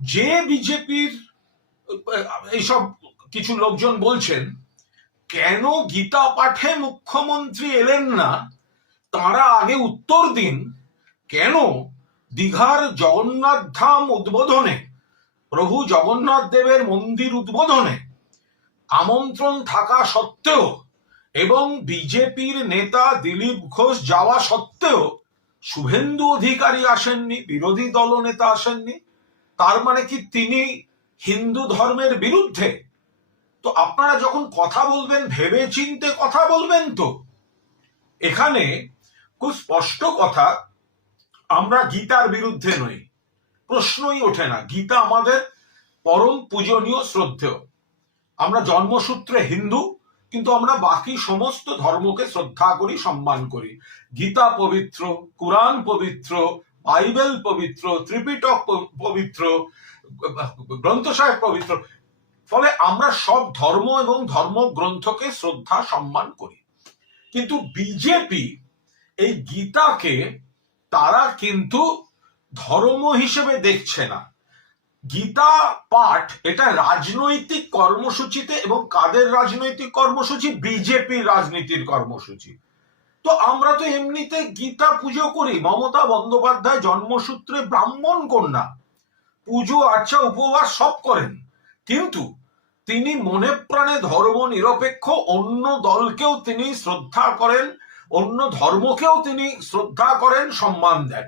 যে বিজেপির এইসব কিছু লোকজন বলছেন কেন গীতা পাঠে মুখ্যমন্ত্রী এলেন না, তারা আগে উত্তর দিন। কেন দীঘার জগন্নাথ ধাম উদ্বোধনে, প্রভু জগন্নাথ দেবের মন্দির উদ্বোধনে আমন্ত্রণ থাকা সত্ত্বেও এবং বিজেপির নেতা দিলীপ ঘোষ যাওয়া সত্ত্বেও শুভেন্দু অধিকারী আসেননি, বিরোধী দলনেতা আসেননি? তার মানে কি তিনি হিন্দু ধর্মের বিরুদ্ধে? তো আপনারা যখন কথা বলবেন ভেবে চিন্তে কথা বলবেন। তো এখানে খুব স্পষ্ট কথা, আমরা গীতার বিরুদ্ধে নই, প্রশ্নই ওঠে না। গীতা আমাদের পরম পূজনীয় শ্রদ্ধেয়। আমরা জন্মসূত্রে হিন্দু, কিন্তু আমরা বাকি সমস্ত ধর্মকে শ্রদ্ধা করি, সম্মান করি। গীতা পবিত্র, কুরআন পবিত্র, বাইবেল পবিত্র, ত্রিপিটক পবিত্র, গ্রন্থ সাহেব পবিত্র। ফলে আমরা সব ধর্ম এবং ধর্মগ্রন্থকে শ্রদ্ধা সম্মান করি। কিন্তু বিজেপি এই গীতাকে তারা কিন্তু ধর্ম হিসেবে দেখছে না। গীতা পাঠ এটা রাজনৈতিক কর্মসূচিতে, এবং কাদের রাজনৈতিক কর্মসূচি? বিজেপির রাজনীতির কর্মসূচি। তো আমরা তো এমনিতে গীতা পুজো করি। মমতা বন্দ্যোপাধ্যায় জন্মসূত্রে ব্রাহ্মণ কন্যা, পুজো আর্চা উপবাস সব করেন, কিন্তু তিনি মনে প্রাণে ধর্ম নিরপেক্ষ। অন্য দলকেও তিনি শ্রদ্ধা করেন, অন্য ধর্মকেও তিনি শ্রদ্ধা করেন, সম্মান দেন।